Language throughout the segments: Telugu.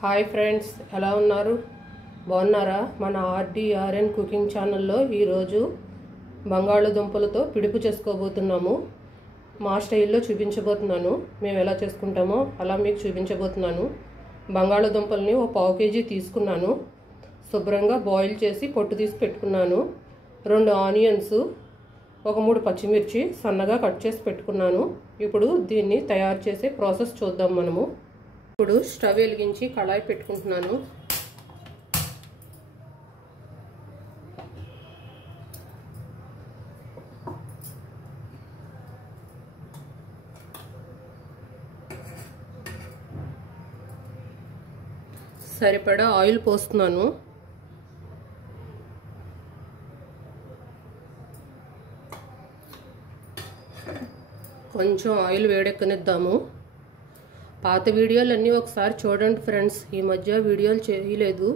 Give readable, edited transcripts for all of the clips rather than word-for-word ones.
హాయ్ ఫ్రెండ్స్, ఎలా ఉన్నారు? బాగున్నారా? మన ఆర్డీఆర్ఎన్ కుకింగ్ ఛానల్లో ఈరోజు బంగాళదుంపలతో పిడుపు చేసుకోబోతున్నాము. మా స్టైల్లో చూపించబోతున్నాను. మేము ఎలా చేసుకుంటామో అలా మీకు చూపించబోతున్నాను. బంగాళదుంపల్ని ఒక 1/2 కేజీ తీసుకున్నాను. శుభ్రంగా బాయిల్ చేసి పొట్టు తీసి పెట్టుకున్నాను. 2 ఆనియన్స్, ఒక 3 పచ్చిమిర్చి సన్నగా కట్ చేసి పెట్టుకున్నాను. ఇప్పుడు దీన్ని తయారు చేసే ప్రాసెస్ చూద్దాం మనము. ఇప్పుడు స్టవ్ వెలిగించి కళాయి పెట్టుకుంటున్నాను. సరిపడా ఆయిల్ పోస్తున్నాను. కొంచెం ఆయిల్ వేడెక్కనిద్దాము. పాత వీడియోలన్నీ ఒకసారి చూడండి ఫ్రెండ్స్. ఈ మధ్య వీడియోలు చేయలేదు,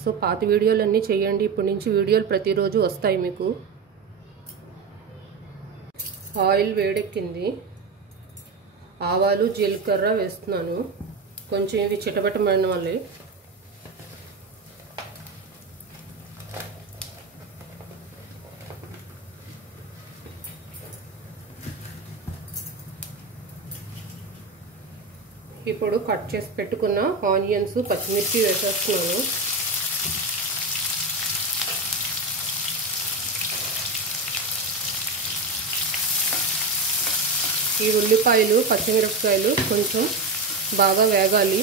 సో పాత వీడియోలన్నీ చేయండి. ఇప్పటి నుంచి వీడియోలు ప్రతిరోజు వస్తాయి మీకు. ఆయిల్ వేడెక్కింది. ఆవాలు, జీలకర్ర వేస్తున్నాను. కొంచెం ఇవి చిటపటమైన వాళ్ళే. ఇప్పుడు కట్ చేసి పెట్టుకున్న ఆనియన్స్, పచ్చిమిర్చి వేసేస్తున్నాను. ఈ ఉల్లిపాయలు, పచ్చిమిరపకాయలు కొంచెం బాగా వేగాలి.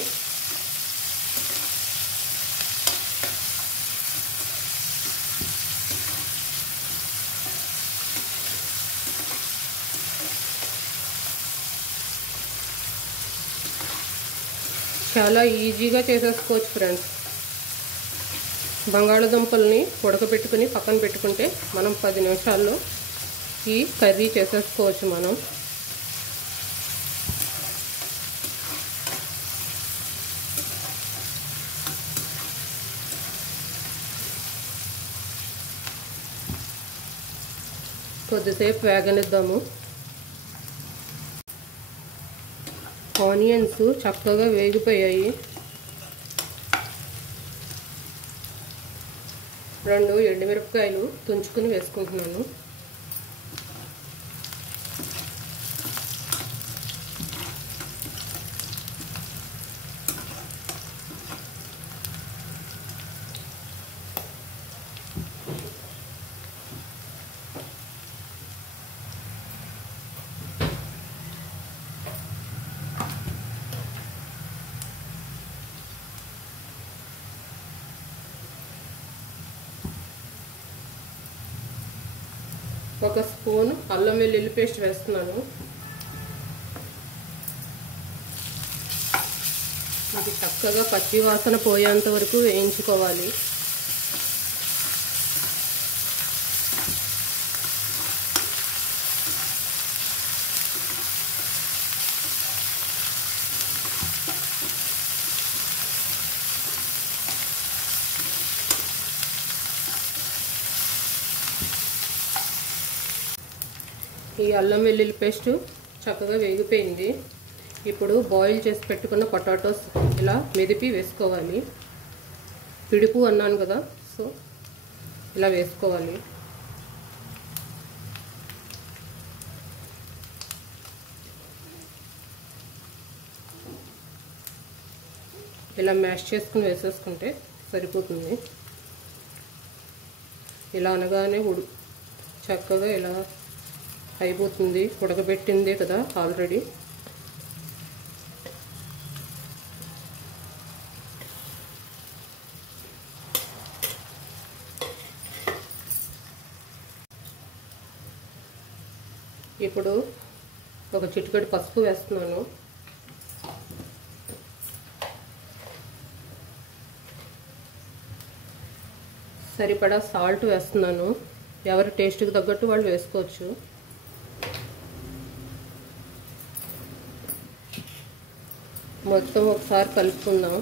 చాలా ఈజీగా చేసేసుకోవచ్చు ఫ్రెండ్స్. బంగాళదుంపల్ని ఉడకబెట్టుకుని పక్కన పెట్టుకుంటే మనం 10 నిమిషాల్లో ఈ కర్రీ చేసేసుకోవచ్చు మనం. కొద్దిసేపు వేగనిద్దాము. ఆనియన్స్ చక్కగా వేగిపోయాయి. 2 ఎండుమిరపకాయలు తుంచుకుని వేసుకుంటున్నాను. ఒక స్పూన్ అల్లం వెల్లుల్లి పేస్ట్ వేస్తున్నాను. ఇది చక్కగా పచ్చి వాసన పోయేంత వరకు వేయించుకోవాలి. ఈ అల్లం వెల్లుల్లి పేస్ట్ చక్కగా వేగిపోయింది. ఇప్పుడు బాయిల్ చేసి పెట్టుకున్న పొటాటోస్ ఇలా మెదిపి వేసుకోవాలి. పిడుపు అన్నాను కదా, సో ఇలా వేసుకోవాలి. ఇలా మ్యాష్ చేసుకుని వేసేసుకుంటే సరిపోతుంది. ఇలా అనగానే చక్కగా ఇలా అయిపోతుంది. ఉడకబెట్టిందే కదా ఆల్రెడీ. ఇప్పుడు ఒక చిటికెడు పసుపు వేస్తున్నాను. సరిపడా సాల్ట్ వేస్తున్నాను. ఎవరి టేస్ట్కి తగ్గట్టు వాళ్ళు వేసుకోవచ్చు. మొత్తం ఒకసారి కలుపుకుందాం.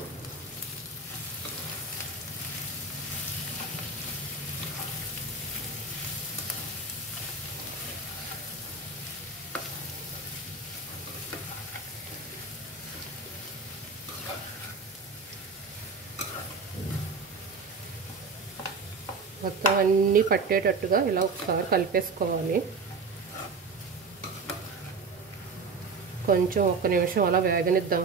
మొత్తం అన్నీ పట్టేటట్టుగా ఇలా ఒకసారి కలిపేసుకోవాలి. కొంచెం 1 నిమిషం అలా వేగనిద్దాం.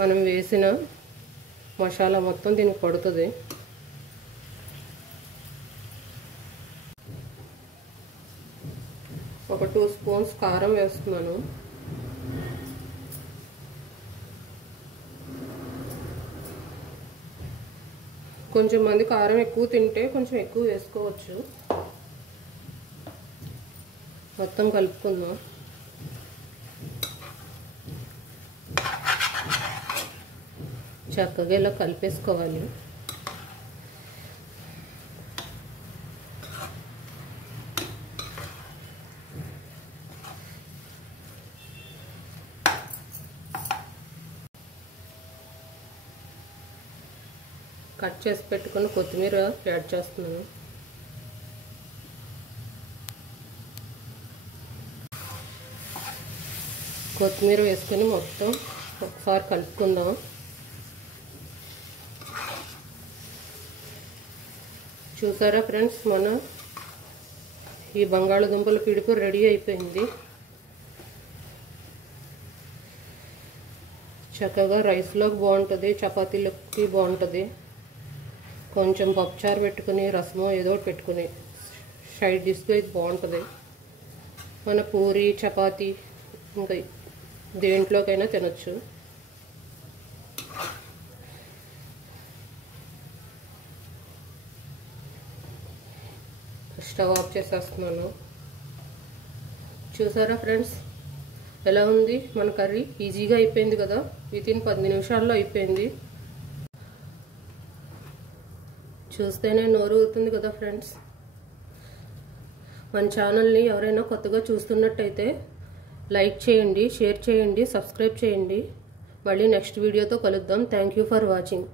మనం వేసిన మసాలా మొత్తం దీనికి పడుతుంది. ఒక 2 స్పూన్స్ కారం వేస్తున్నాను. కొంచెం మంది కారం ఎక్కువ తింటే కొంచెం ఎక్కువ వేసుకోవచ్చు. మొత్తం కలుపుకుందాం. చక్కగా ఇలా కలిపేసుకోవాలి. కట్ చేసి పెట్టుకుని కొత్తిమీర యాడ్ చేస్తున్నాను. కొత్తిమీర వేసుకొని మొత్తం ఒకసారి కలుపుకుందాం. చూసారా ఫ్రెండ్స్, మన ఈ బంగాళదుంపల పిడుపు రెడీ అయిపోయింది. చక్కగా రైస్లోకి బాగుంటుంది, చపాతీలోకి బాగుంటుంది. కొంచెం పప్పుచారు పెట్టుకుని రసమో ఏదో ఒకటి పెట్టుకుని సైడ్ డిష్గా ఇది బాగుంటుంది. మన పూరి చపాతీ ఇంకా దేంట్లోకైనా తినొచ్చు. స్టవ్ ఆఫ్ చేసేస్తున్నాను. చూసారా ఫ్రెండ్స్ ఎలా ఉంది మన కర్రీ? ఈజీగా అయిపోయింది కదా, వితిన్ 10 నిమిషాల్లో అయిపోయింది. చూస్తేనే నోరు ఊరుతుంది కదా ఫ్రెండ్స్. మన ఛానల్ని ఎవరైనా కొత్తగా చూస్తున్నట్టయితే లైక్ చేయండి, షేర్ చేయండి, సబ్స్క్రైబ్ చేయండి. మళ్ళీ నెక్స్ట్ వీడియోతో కలుద్దాం. Thank you for watching.